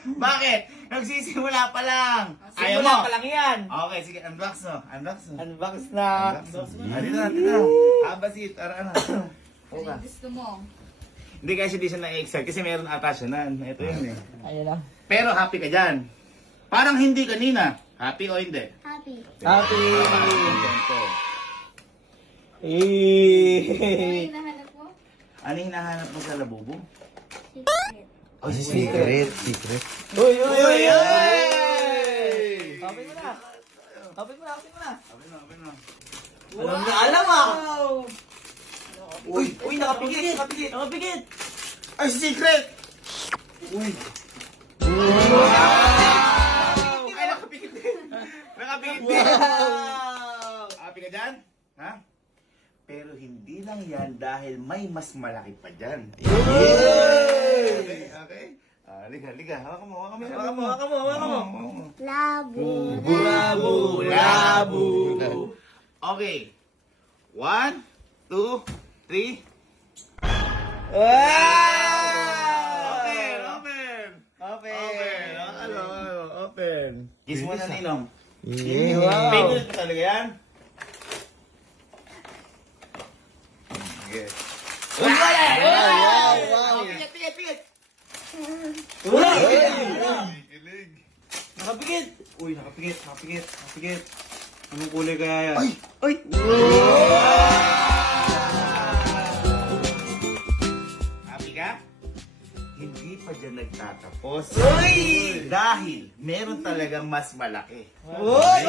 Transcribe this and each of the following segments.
Bakit? Nagsisimula pa lang. Ayaw Simula mo? pa lang yan. Okay, sige. Unbox mo. Unbox mo. Unbox na. Dito na. Abasit. Ano. Ano yung gusto mo? Hindi kasi di siya na-excite kasi meron ata siya na. Ito yun eh. Ayun lang. Pero happy ka dyan. Parang hindi kanina. Happy o hindi? Happy. Happy. Ito. Ano Eh. yung hinahanap mo? Ano yung hinahanap mo sa labubo? Secret. Oh, Secret. Uy, uy, uy, uy. Hey! Open mo na. Open mo na, open mo na. Open na. Alam na alam ah. Uy, uy, nakapigit, nakapigit, nakapigit. Ay, secret! Uy! Ay, nakapikit din. Nakapikit din. Happy ka dyan? Ha? Pero hindi lang yan dahil may mas malaki pa dyan. Okay. Liga. Hawakan mo. Labo. Labo. Okay. 1, 2, 3. Open. Kiss mo na, Ninong. Yeah. Favorite mo talaga yan? Sige. Wow. Pigit. Kilig. Nakapigit. Uy, nakapigit. Anong kulay kaya yan? Ay! Happy ka? Hindi pa dyan nagtatapos. Dahil meron talagang mas malaki. Uy.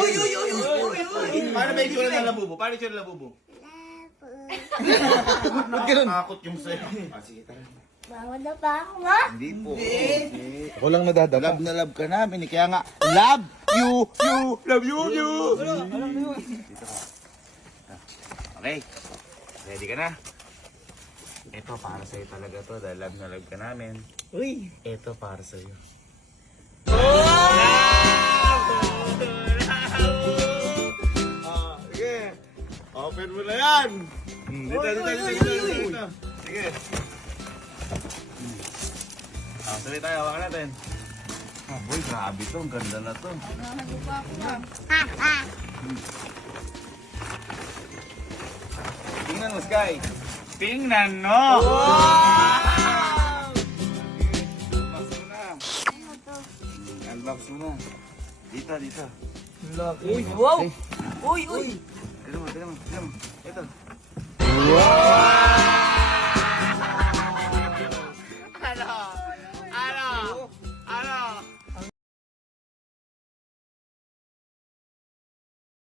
Paano ba yung tsura ng labubo? Nakakatakot yung sa'yo. Sige, tara. Bawal na pa ako, ma? Hindi po. Ako lang nadadala. Love na love ka namin. Kaya nga, love you. Love you. Dito ka. Okay. Ready ka na? Ito para sa'yo talaga to. Dahil love na love ka namin. Uy. Ito para sa'yo. Sige. Open mo na yan. Dito. Sige. Tuloy tayo. Hawakan natin. Boy, grabe to. Ang ganda na to. Ano pa ako, ma? Tingnan mo, Sky. Tingnan mo! Unbox mo na. Ano to? Unbox mo na. Dito. Uy, wow. Uy. Tignan mo. Ito. Wow.